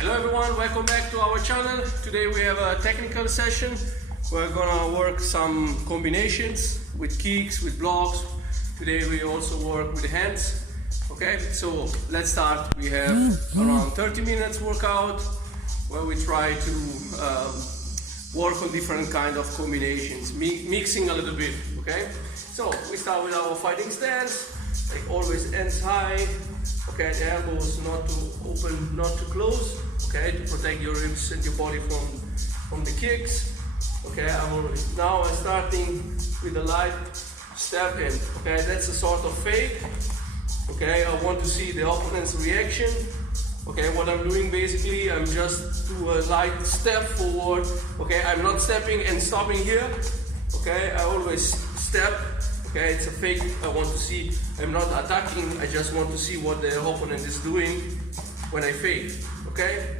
Hello everyone, welcome back to our channel. Today we have a technical session. We're gonna work some combinations with kicks, with blocks. Today we also work with the hands. Okay, so let's start. We have around 30 minutes workout where we try to work on different kind of combinations, mixing a little bit. Okay, so we start with our fighting stance, like always hands high. Okay, the elbows not to open, not to close. Okay, to protect your ribs and your body from the kicks. Okay, now I'm starting with a light step in. Okay, that's a sort of fake. Okay, I want to see the opponent's reaction. Okay, what I'm doing basically, I'm just do a light step forward. Okay, I'm not stepping and stopping here. Okay, I always step. Okay, it's a fake. I want to see. I'm not attacking. I just want to see what the opponent is doing when I fake. Okay,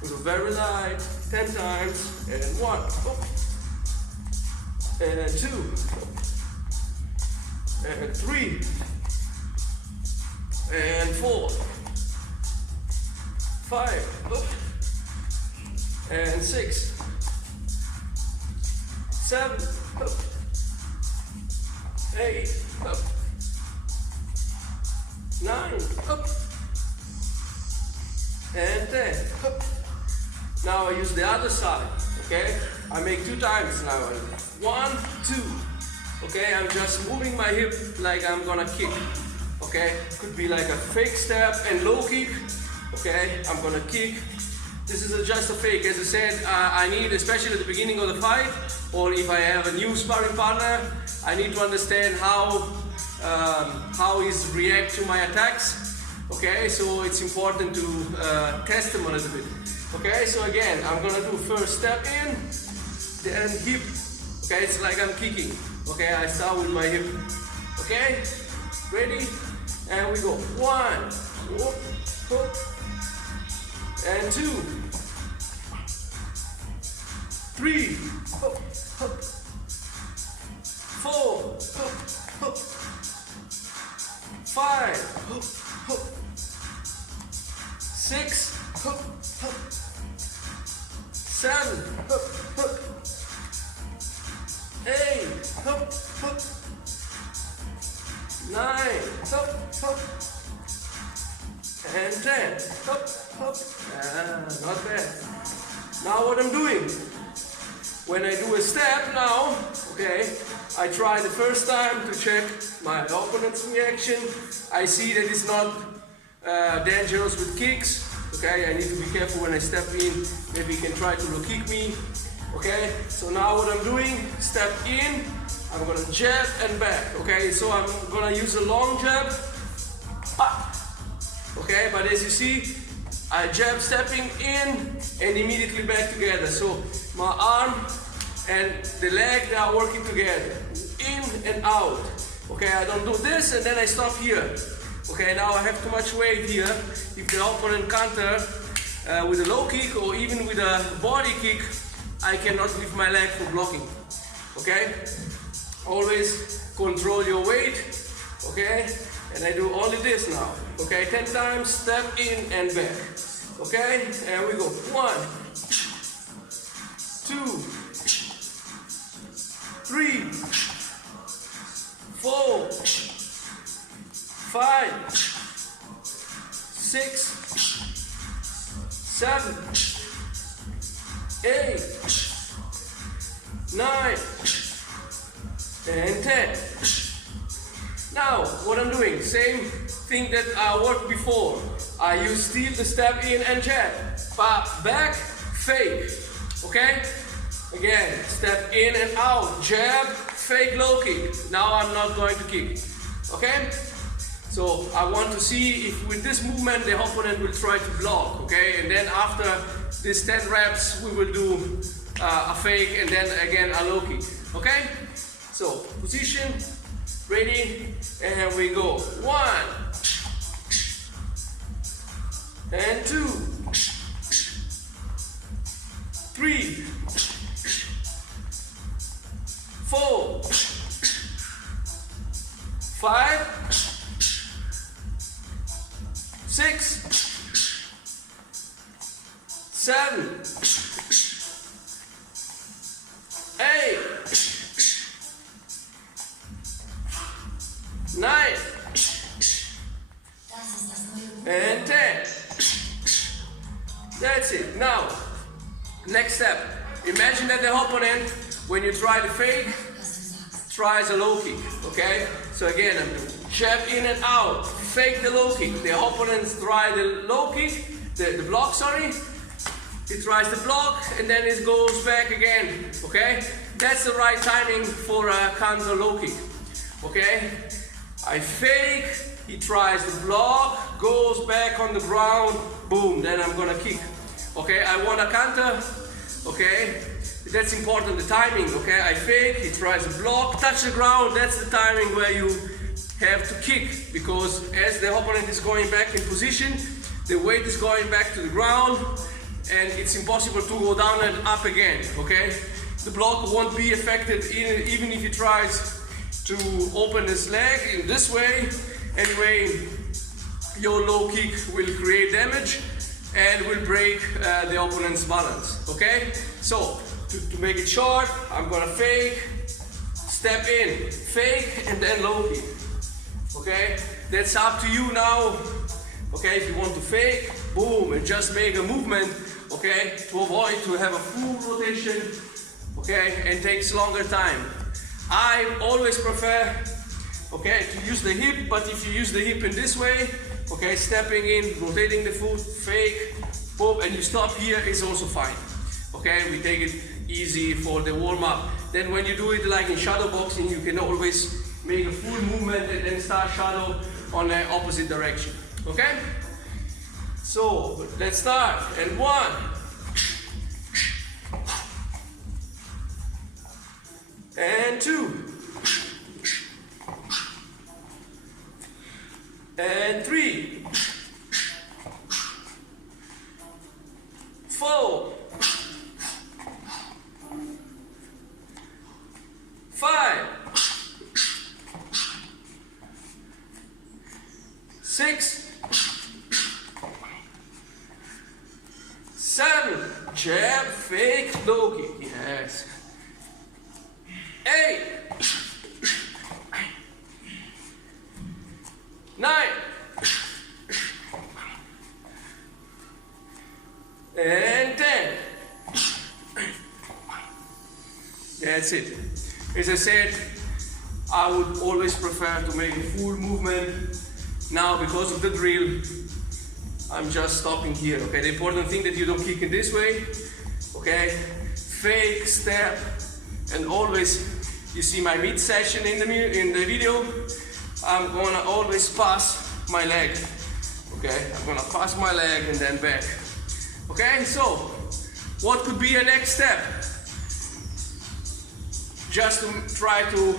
with a very light, 10 times, and 1, and 2, and 3, and 4, 5, and 6, 7, 8, 9, and 10. Now I use the other side. Okay, I make 2 times now. 1, 2. Okay, I'm just moving my hip like I'm gonna kick. Okay, could be like a fake step and low kick. Okay, I'm gonna kick. This is just a fake. As I said, I need, especially at the beginning of the fight, or if I have a new sparring partner, I need to understand how he's react to my attacks. Okay, so it's important to test them a little bit. Okay, so again, I'm gonna do first step in, then hip. Okay, it's like I'm kicking. Okay, I start with my hip. Okay, ready? And we go. 1, whoop, whoop, and 2, 3, whoop, whoop, 4, whoop, whoop, 5, whoop, whoop, 6, whoop, whoop, 7, whoop, whoop, 8, whoop, whoop, 9, whoop, whoop, and 10, hop, hop. Not bad. Now what I'm doing, when I do a step now, okay, I try the first time to check my opponent's reaction. I see that it's not dangerous with kicks. Okay, I need to be careful when I step in. Maybe he can try to low kick me. Okay, so now what I'm doing, step in, I'm gonna jab and back. Okay, so I'm gonna use a long jab. Okay, but as you see, I jab stepping in and immediately back together. So my arm and the leg, they are working together, in and out. Okay, I don't do this and then I stop here. Okay, now I have too much weight here. If the opponent counter with a low kick or even with a body kick, I cannot lift my leg for blocking. Okay, always control your weight. Okay, and I do only this now. Okay, 10 times, step in and back. Okay, and we go. 1, 2, 3, 4, 5, 6, 7, 8, 9, and 10. Now, what I'm doing, same thing that I worked before. I use still the step in and jab. Back, fake. Okay? Again, step in and out, jab, fake low kick. Now I'm not going to kick. Okay? So I want to see if with this movement the opponent will try to block. Okay? And then after this 10 reps, we will do a fake and then again a low kick. Okay? So, position. Ready, and we go. 1, and 2, 3, 4, 5, 6, 7, 8, 9, and 10. That's it. Now, next step. Imagine that the opponent, when you try the fake, tries a low kick. Okay? So again, jab in and out, fake the low kick. The opponent tries the low kick, the block, sorry. He tries the block and then it goes back again. Okay? That's the right timing for a counter low kick. Okay? I fake, he tries the block, goes back on the ground, boom, then I'm gonna kick. Okay, I want a counter, okay, that's important, the timing, okay, I fake, he tries the block, touch the ground, that's the timing where you have to kick, because as the opponent is going back in position, the weight is going back to the ground, and it's impossible to go down and up again, okay. The block won't be effective even if he tries to open his leg in this way. Anyway, your low kick will create damage and will break the opponent's balance, okay? So, to make it short, I'm gonna fake, step in, fake, and then low kick, okay? That's up to you now, okay? If you want to fake, boom, and just make a movement, okay? To avoid to have a full rotation, okay? And takes longer time. I always prefer, okay, to use the hip, but if you use the hip in this way, okay, stepping in, rotating the foot, fake, boom, and you stop here is also fine. Okay, we take it easy for the warm-up. Then when you do it like in shadow boxing, you can always make a full movement and then start shadow on the opposite direction. Okay? So, let's start. And 1. And 2. And 3. 4. 5. 6. 7. Jab, fake, low kick. Yes. 8. 9. And 10. That's it. As I said, I would always prefer to make a full movement. Now, because of the drill, I'm just stopping here. Okay, the important thing that you don't kick in this way. Okay, fake, step, and always. You see my mid session in the video. I'm gonna always pass my leg. Okay, I'm gonna pass my leg and then back. Okay, so what could be a next step? Just to try to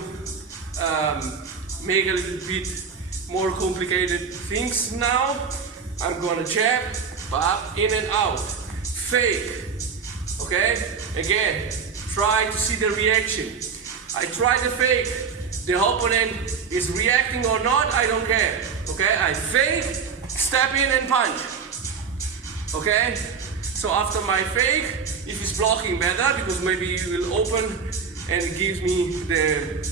make a little bit more complicated things now. I'm gonna jab, pop, in and out, fake. Okay, again, try to see the reaction. I try the fake. The opponent is reacting or not, I don't care. Okay, I fake, step in and punch. Okay, so after my fake, if he's blocking better, because maybe he will open and it gives me the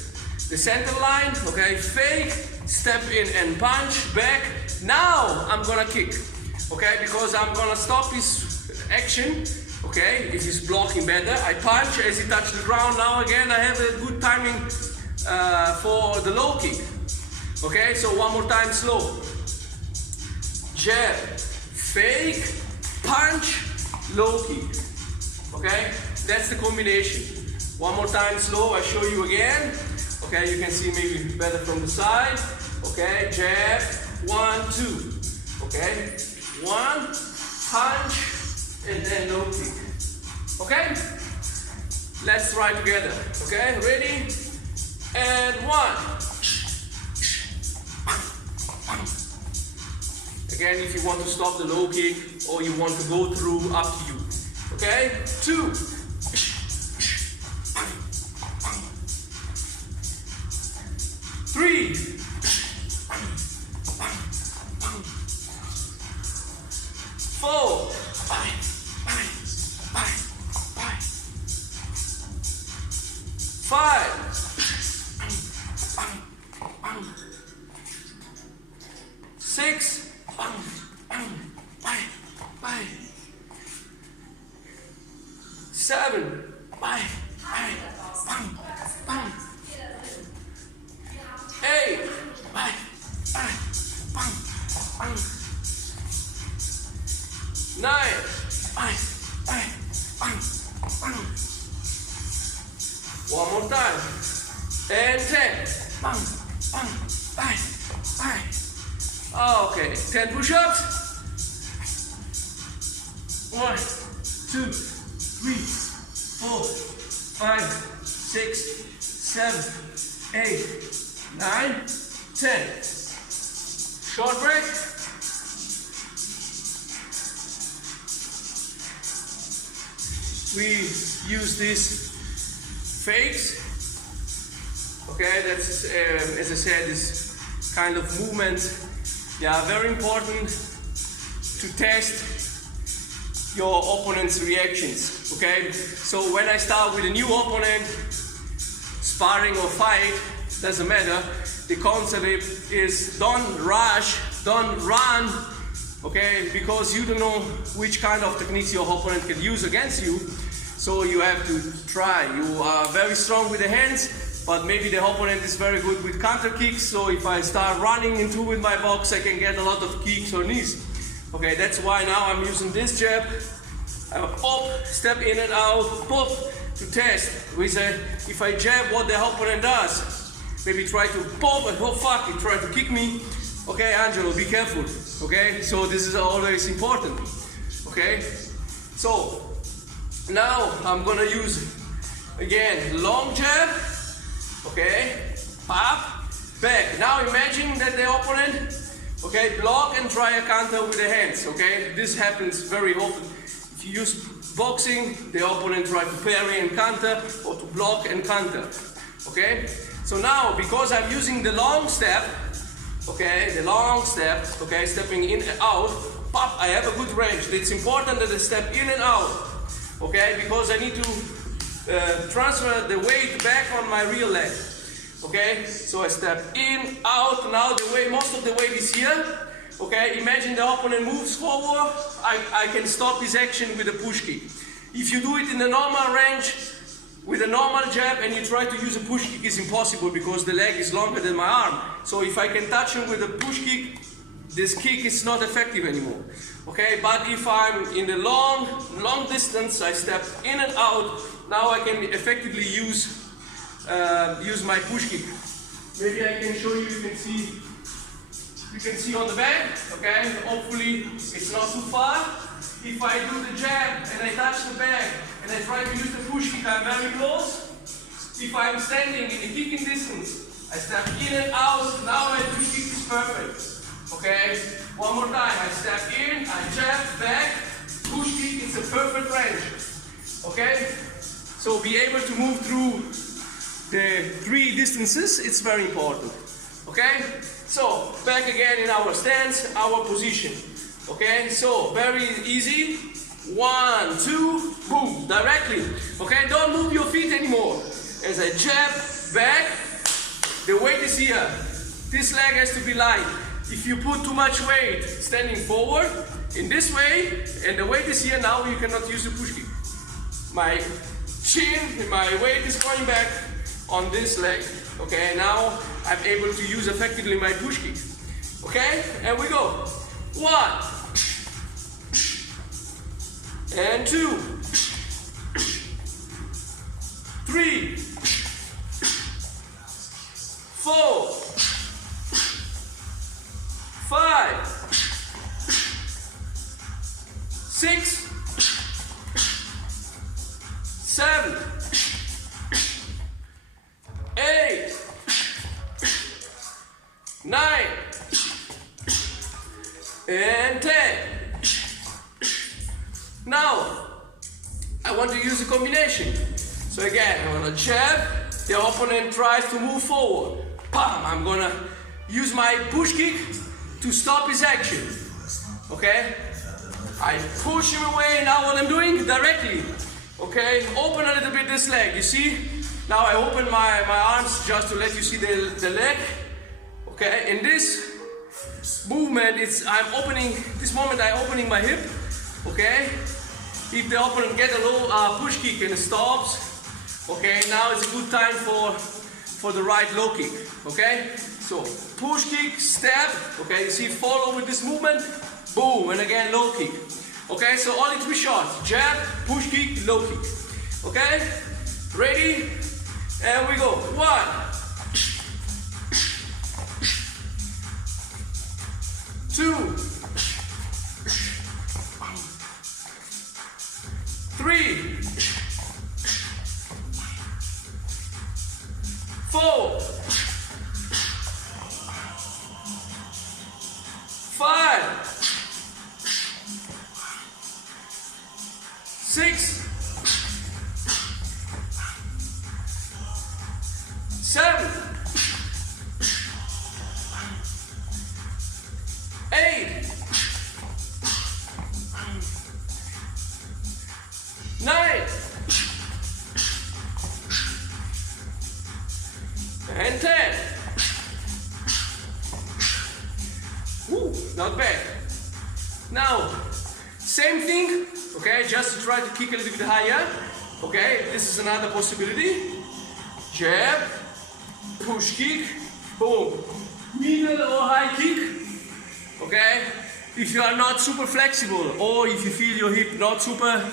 center line. Okay, fake, step in and punch, back. Now I'm gonna kick. Okay, because I'm gonna stop his action. Okay, if he's blocking better, I punch as he touches the ground. Now again, I have a good timing for the low kick. Okay, so one more time slow. Jab, fake, punch, low kick. Okay, that's the combination. One more time slow, I show you again. Okay, you can see maybe better from the side. Okay, jab, 1, 2. Okay, 1, punch, and then low kick. Okay? Let's try together. Okay, ready? And 1. Again, if you want to stop the low kick or you want to go through, up to you. Okay? 2. 3. 4. 7, bang, bang, bang, bang. 8, bang, bang, bang, bang. 9, bang, bang, bang, bang. One more time. And 10, bang, bang, bang, bang. Okay, 10 push-ups. 1, 2, 3, 4, 5, 6, 7, 8, 9, 10. Short break. We use these feints. Okay, that's as I said, this kind of movement. They are very important to test your opponent's reactions. Okay, so when I start with a new opponent, sparring or fight, doesn't matter. The concept is don't rush, don't run. Okay, because you don't know which kind of techniques your opponent can use against you. So you have to try. You are very strong with the hands, but maybe the opponent is very good with counter kicks. So if I start running into with my box, I can get a lot of kicks or knees. Okay, that's why now I'm using this jab. I have a pop, step in and out, pop, to test. If I jab what the opponent does, maybe try to pop and oh fuck, he tried to kick me. Okay, Angelo, be careful. Okay, so this is always important. Okay, so now I'm gonna use again long jab. Okay, pop, back. Now imagine that the opponent, okay, block and try a counter with the hands. Okay, this happens very often. If you use boxing, the opponent try to parry and counter or to block and counter. Okay, so now because I'm using the long step, okay, the long step, okay, stepping in and out, pop, I have a good range. It's important that I step in and out, okay, because I need to transfer the weight back on my real leg. Okay, so I step in, out. Now the weight, most of the weight is here. Okay, imagine the opponent moves forward, I can stop his action with a push kick. If you do it in the normal range, with a normal jab, and you try to use a push kick, it's impossible because the leg is longer than my arm. So if I can touch him with a push kick, this kick is not effective anymore. Okay, but if I'm in the long distance, I step in and out, now I can effectively use my push kick. Maybe I can show you, you can see on the back, okay, hopefully it's not too far. If I do the jab and I touch the bag and I try to use the push kick, I'm very close. If I'm standing in a kicking distance, I step in and out, now my push kick is perfect. Okay, one more time, I step in, I jab, back, push kick, it's a perfect range. Okay, so be able to move through the 3 distances, it's very important. Okay, so back again in our stance, our position. Okay, so very easy. 1, 2, boom, directly. Okay, don't move your feet anymore. As I jab, back, the weight is here. This leg has to be light. If you put too much weight standing forward, in this way, and the weight is here, now you cannot use the push kick. My chin, my weight is going back on this leg. Okay, now I'm able to use effectively my push kick. Okay, and we go. 1, and 2, 3, 4, 5, 6, 7, 8, 9, and 10. Now, I want to use a combination. So again, I'm gonna jab, the opponent tries to move forward. Bam! I'm gonna use my push kick to stop his action. Okay? I push him away, now what I'm doing, directly. Okay, open a little bit this leg, you see? Now I open my arms just to let you see the leg. Okay, in this movement, I'm opening my hip. Okay, if the opponent get a low push kick and stops, okay, now is a good time for the right low kick, okay? So push kick, step, okay, you see, follow with this movement, boom, and again low kick. Okay, so only 3 shots, jab, push kick, low kick. Okay, ready? And we go. 1, 2, 3, 4, 5, 6, 7, 8, 9, and 10. Woo, not bad. Now, same thing, okay, just to try to kick a little bit higher. Okay, this is another possibility. Jab, push kick, boom. Middle or high kick. Okay, if you are not super flexible or if you feel your hip not super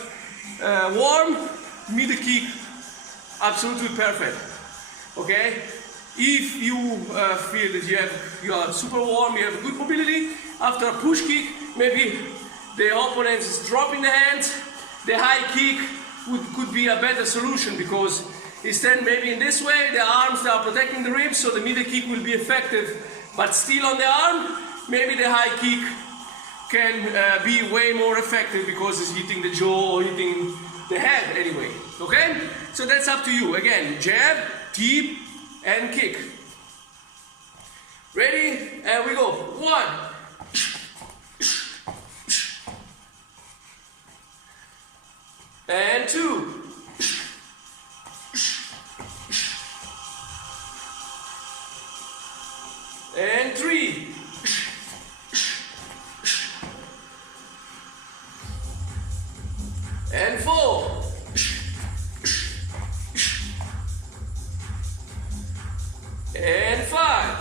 warm, middle kick, absolutely perfect. Okay, if you feel that you are super warm, you have good mobility, after a push kick, maybe the opponent is dropping the hands, the high kick could be a better solution, because instead maybe in this way the arms are protecting the ribs, so the middle kick will be effective, but still on the arm, maybe the high kick can be way more effective because it's hitting the jaw or hitting the head anyway. Okay? So that's up to you. Again, jab, deep, and kick. Ready? And we go. 1, 2, and 3, and 4, and 5,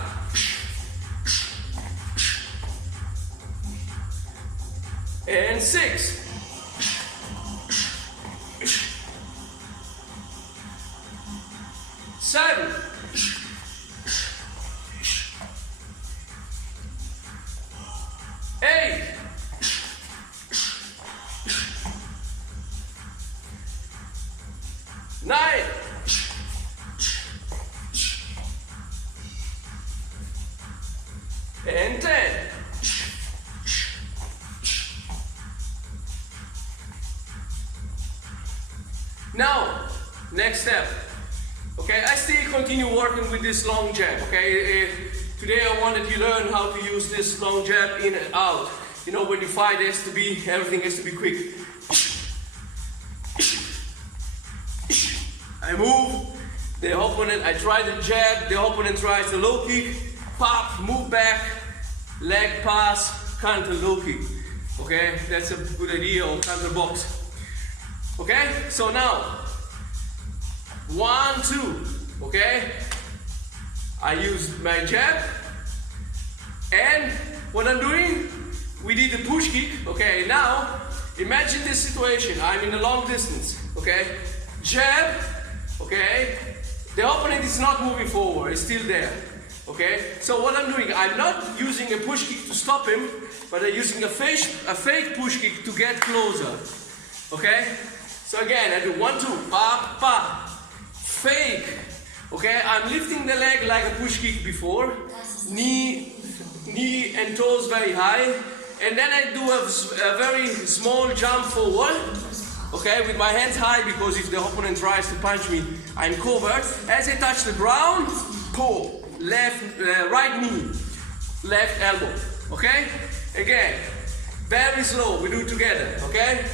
and 6, seven, 8, 9, 10, now next step. Okay, I still continue working with this long jab. Okay, today I wanted you to learn how to use this long jab in and out. You know, when you fight, everything has to be quick. I move, the opponent, I try the jab, the opponent tries the low kick, pop, move back, leg pass, counter low kick. Okay, that's a good idea, or counter box. Okay, so now, 1, 2, okay? I use my jab, and what I'm doing, we did the push kick, okay? Now, imagine this situation, I'm in a long distance, okay? Jab, okay? The opponent is not moving forward, it's still there, okay? So what I'm doing, I'm not using a push kick to stop him, but I'm using a fake push kick to get closer, okay? So again, I do 1, 2, pop, pop. Fake, okay? I'm lifting the leg like a push kick before, knee and toes very high, and then I do a very small jump forward, okay, with my hands high, because if the opponent tries to punch me, I'm covered. As I touch the ground, pull, right knee, left elbow, okay? Again, very slow, we do it together, okay?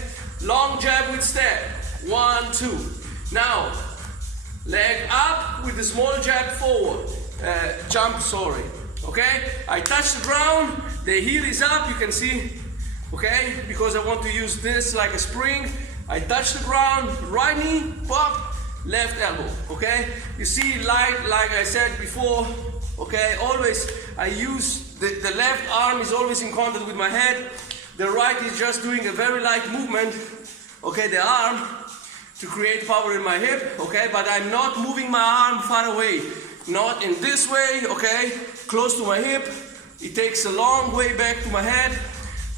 Long jab with step, 1, 2. Now, leg up with a small jab forward, jump, sorry, okay? I touch the ground, the heel is up, you can see, okay? Because I want to use this like a spring, I touch the ground, right knee, pop, left elbow, okay? You see, like I said before, okay, always I use the left arm is always in contact with my head. The right is just doing a very light movement, okay, the arm, to create power in my hip, okay, but I'm not moving my arm far away. Not in this way, okay, close to my hip. It takes a long way back to my head,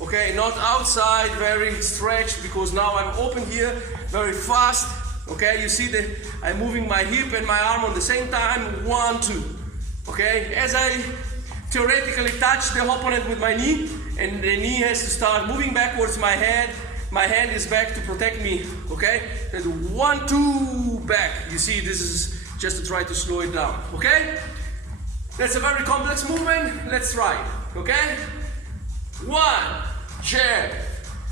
okay, not outside, very stretched, because now I'm open here, very fast, okay, you see that I'm moving my hip and my arm on the same time, 1, 2, okay, as I theoretically touch the opponent with my knee, and the knee has to start moving backwards my head is back to protect me, okay, and 1, 2, back, you see, this is just to try to slow it down, okay? That's a very complex movement, let's try, okay? 1, jab,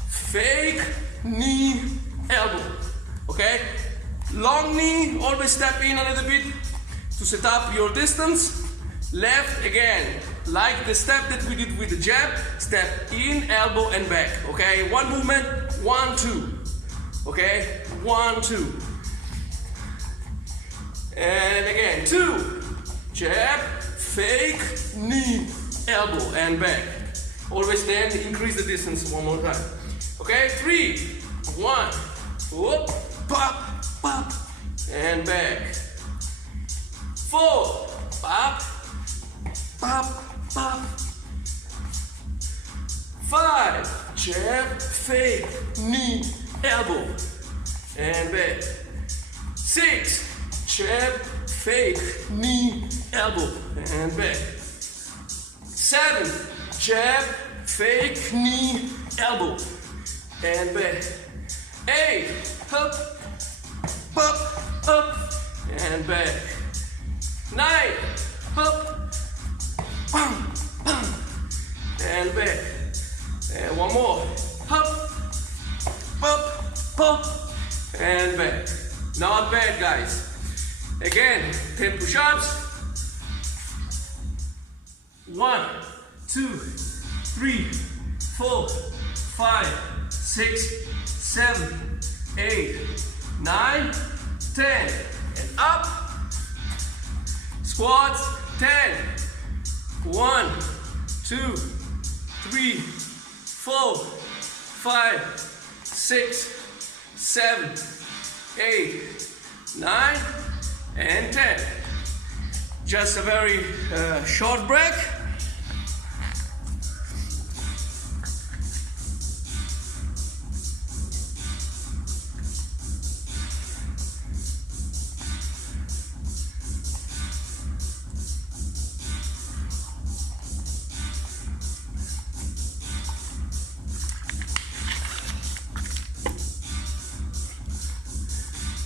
fake, knee, elbow, okay? Long knee, always step in a little bit to set up your distance. Left, again, like the step that we did with the jab, step in, elbow and back, okay? One movement, 1, 2, okay? 1, 2. And again, 2, jab, fake, knee, elbow, and back. Always then increase the distance one more time. Okay, 3, 1, whoop, pop, pop, and back. 4, pop, pop, pop. 5, jab, fake, knee, elbow, and back. 6, jab, fake, knee, elbow, and back. 7, jab, fake, knee, elbow, and back. 8, up, up, and back. 9, up, bam, bam, and back. And one more, up, up, and back. Not bad, guys. Again, 10 push-ups. 1, 2, 3, 4, 5, 6, 7, 8, 9, 10. And up. Squats, 10. 1, 2, 3, 4, 5, 6, 7, 8, 9, and 10. Just a very short break.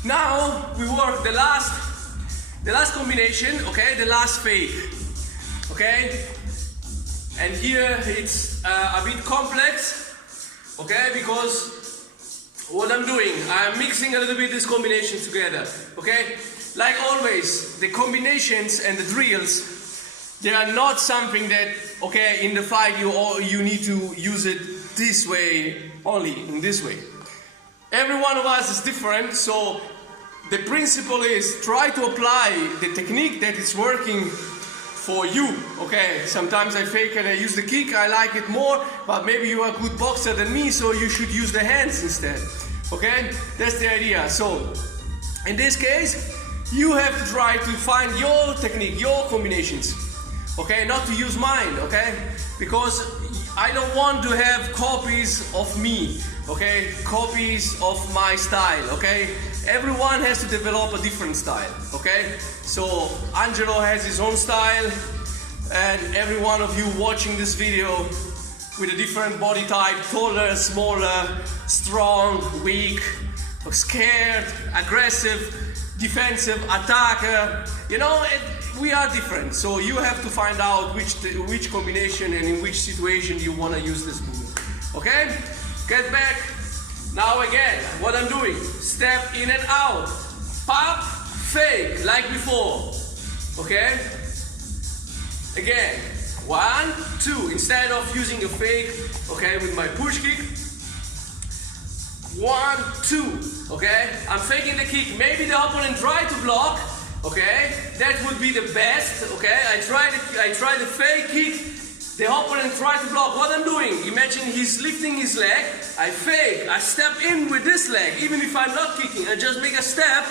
Now we work the last combination, okay, the last fake, okay, and here it's a bit complex, okay, because what I'm doing, I'm mixing a little bit this combination together, okay, like always, the combinations and the drills, they are not something that, okay, in the fight you need to use it this way, only in this way. Every one of us is different, so the principle is try to apply the technique that is working for you, okay? Sometimes I fake and I use the kick, I like it more, but maybe you are a good boxer than me, so you should use the hands instead, okay? That's the idea. So, in this case, you have to try to find your technique, your combinations, okay? Not to use mine, okay? Because I don't want to have copies of me, okay? Copies of my style, okay? Everyone has to develop a different style, okay? So Angelo has his own style, and every one of you watching this video with a different body type, taller, smaller, strong, weak, scared, aggressive, defensive, attacker, you know, we are different. So you have to find out which combination and in which situation you want to use this movement, okay? Get back. Now again, what I'm doing, step in and out, pop, fake, like before, okay? Again, 1, 2, instead of using a fake, okay, with my push kick, 1, 2, okay? I'm faking the kick. Maybe the opponent try to block, okay? That would be the best, okay? I try the fake kick. The opponent try to block. What I'm doing, imagine he's lifting his leg. I fake, I step in with this leg, even if I'm not kicking. I just make a step.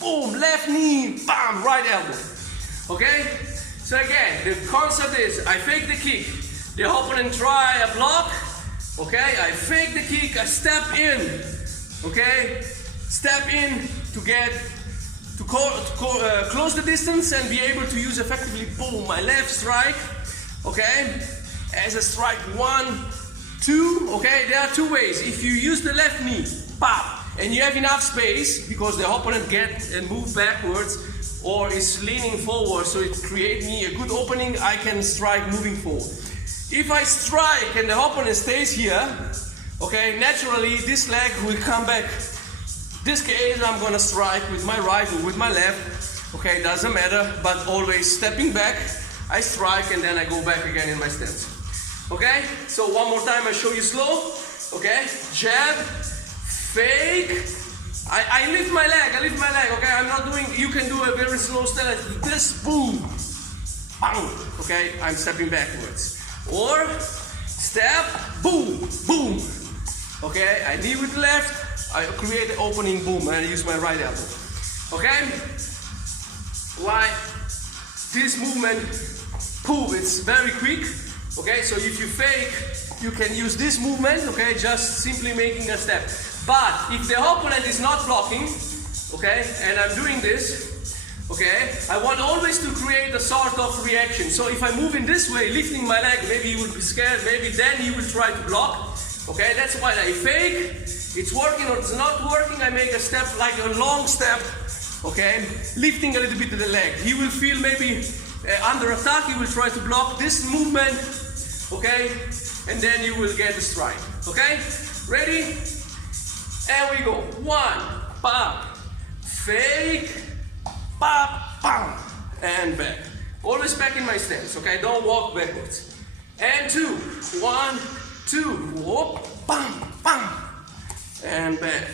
Boom, left knee, bam, right elbow. Okay? So again, the concept is I fake the kick. The opponent try a block. Okay? I fake the kick, I step in. Okay? Step in to get to close the distance and be able to use effectively, boom, my left strike. Okay? As a strike 1, 2. Okay? There are two ways. If you use the left knee, pop, and you have enough space because the opponent get and move backwards or is leaning forward, so it creates me a good opening, I can strike moving forward. If I strike and the opponent stays here, okay, naturally this leg will come back. This case I'm gonna strike with my right or with my left, okay, doesn't matter, but always stepping back, I strike and then I go back again in my stance. Okay, so one more time I show you slow, okay, jab, fake, I lift my leg, okay, I'm not doing, you can do a very slow step, this, boom, bang, okay, I'm stepping backwards, or step, boom, boom, okay, I knee with left, I create the opening, boom, and I use my right elbow, okay, why, this movement, boom, it's very quick, okay, so if you fake, you can use this movement, okay, just simply making a step. But if the opponent is not blocking, okay, and I'm doing this, okay, I want always to create a sort of reaction. So if I move in this way, lifting my leg, maybe he will be scared, maybe then he will try to block, okay, that's why I fake, it's working or it's not working, I make a step, like a long step, okay, lifting a little bit of the leg. He will feel maybe under attack, he will try to block this movement, okay, and then you will get the strike, okay, ready? And we go, 1, pop, fake, pop, pop, and back. Always back in my stance, okay? Don't walk backwards. And 2, 1, 2, whoop, bam, bam, and back.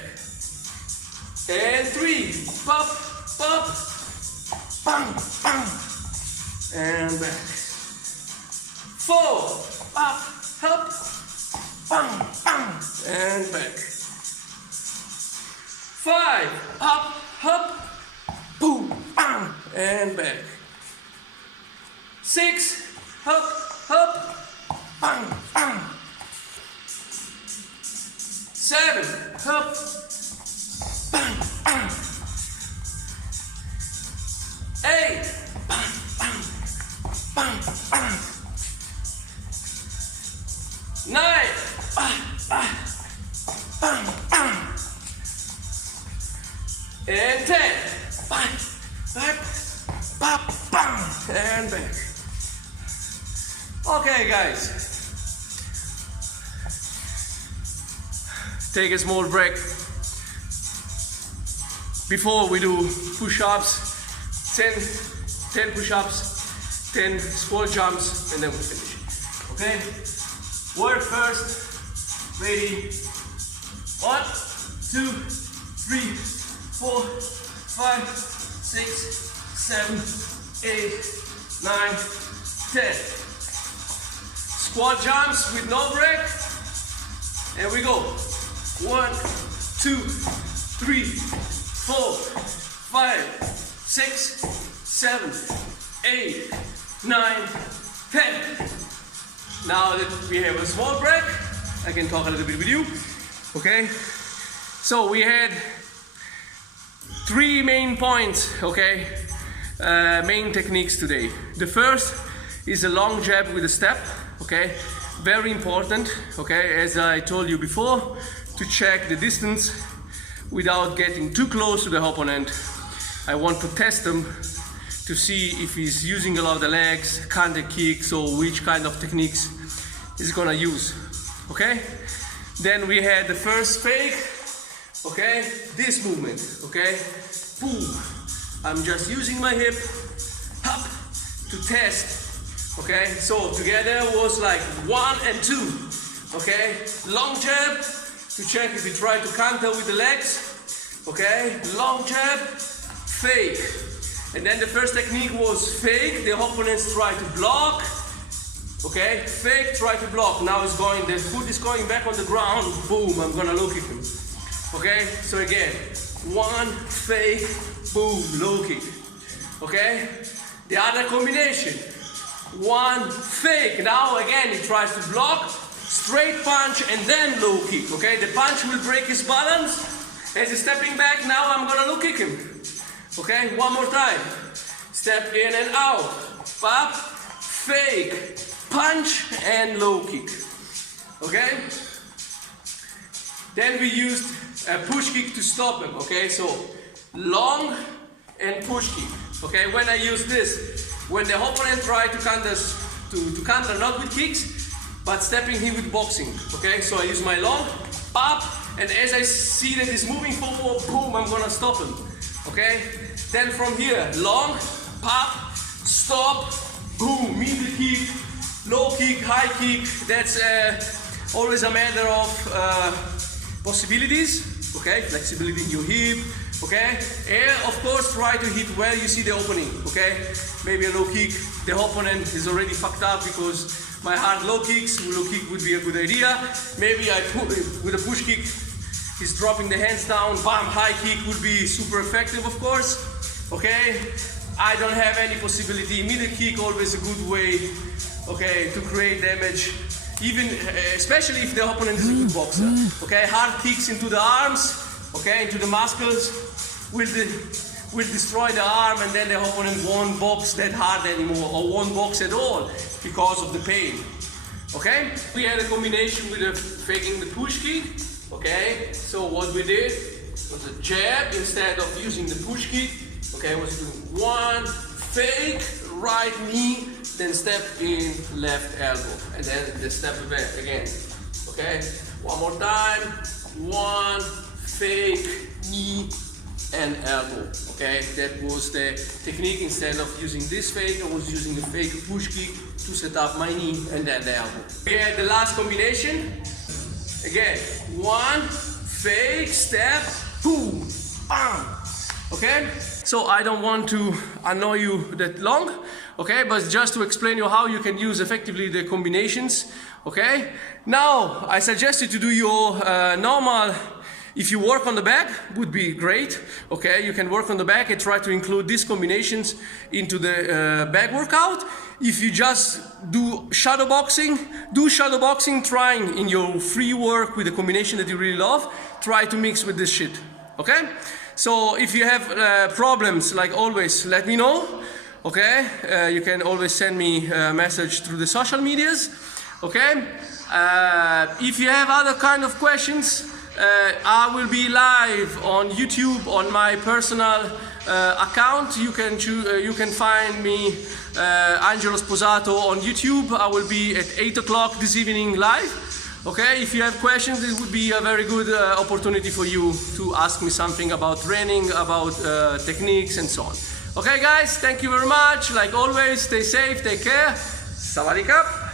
And 3, pop, pop, bam, bam, and back. 4, pop, hop, bam, bam, and back. 5, up, hop, boom, bam, and back. 6, hop, hop, bam, bam. 7, hop, bam, bam. 8, bam, bam, bam, bam. 9, bam, bam, bam, bam. And 10, back, back, back, bam, and back. Okay, guys. Take a small break. Before we do push-ups, 10 push-ups, 10 squat jumps, and then we finish. Okay? Work first. Ready? 1, 2, 3, 4, 5, 6, 7, 8, 9, 10. Squat jumps with no break. And we go. 1, 2, 3, 4, 5, 6, 7, 8, 9, 10. Now that we have a small break, I can talk a little bit with you. Okay? So we had 3 main points, okay, main techniques today. The first is a long jab with a step, okay, very important, okay, as I told you before, to check the distance without getting too close to the opponent. I want to test him to see if he's using a lot of the legs, counter kicks, or which kind of techniques he's gonna use, okay. Then we had the first fake, okay, this movement, okay, boom, I'm just using my hip, up, to test, okay, so together was like 1 and 2, okay, long jab, to check if you try to counter with the legs. Okay, long jab, fake. And then the first technique was fake, the opponents try to block. Okay, fake, try to block. Now it's going, the foot is going back on the ground, boom, I'm gonna low kick him. Okay, so again, one, fake, boom, low kick. Okay, the other combination, one, fake. Now again, he tries to block, straight punch and then low kick. Okay, the punch will break his balance. As he's stepping back, now I'm gonna low kick him. Okay, one more time. Step in and out. Pop, fake, punch and low kick. Okay? Then we used a push kick to stop him. Okay, so long and push kick. Okay, when I use this, when the opponent try to counter not with kicks, but stepping him with boxing. Okay, so I use my long, pop, and as I see that he's moving forward, boom, I'm gonna stop him. Okay, then from here, long, pop, stop, boom, middle kick, low kick, high kick. That's always a matter of possibilities. Okay, flexibility in your hip. Okay, and of course try to hit where you see the opening. Okay, maybe a low kick, the opponent is already fucked up because my hard low kicks, low kick would be a good idea. Maybe I put with a push kick, he's dropping the hands down, bam, high kick would be super effective, of course. Okay, I don't have any possibility. Middle kick, always a good way, okay, to create damage, even especially if the opponent is a good boxer. Okay, hard kicks into the arms, okay, into the muscles, will destroy the arm, and then the opponent won't box that hard anymore, or won't box at all because of the pain. Okay, we had a combination with faking the push kick. Okay, so what we did was a jab instead of using the push kick. Okay, I was doing one, fake, right knee, then step in, left elbow, and then the step back again. Okay, one more time, one, fake, knee, and elbow. Okay, that was the technique. Instead of using this fake, I was using the fake push kick to set up my knee and then the elbow. We had the last combination. Again, one, fake, step, boom, bam. Okay? So I don't want to annoy you that long, okay? But just to explain you how you can use effectively the combinations, okay? Now, I suggest you to do your normal, if you work on the back, would be great, okay? You can work on the back and try to include these combinations into the back workout. If you just do shadow boxing, trying in your free work with the combination that you really love, try to mix with this shit, okay? So if you have problems, like always, let me know, okay? You can always send me a message through the social medias, okay? If you have other kind of questions, I will be live on YouTube on my personal account. You can find me, Angelo Sposato, on YouTube. I will be at 8 o'clock this evening live. Okay, if you have questions, it would be a very good opportunity for you to ask me something about training, about techniques and so on. Okay guys, thank you very much. Like always, stay safe, take care. Sawadee Krap.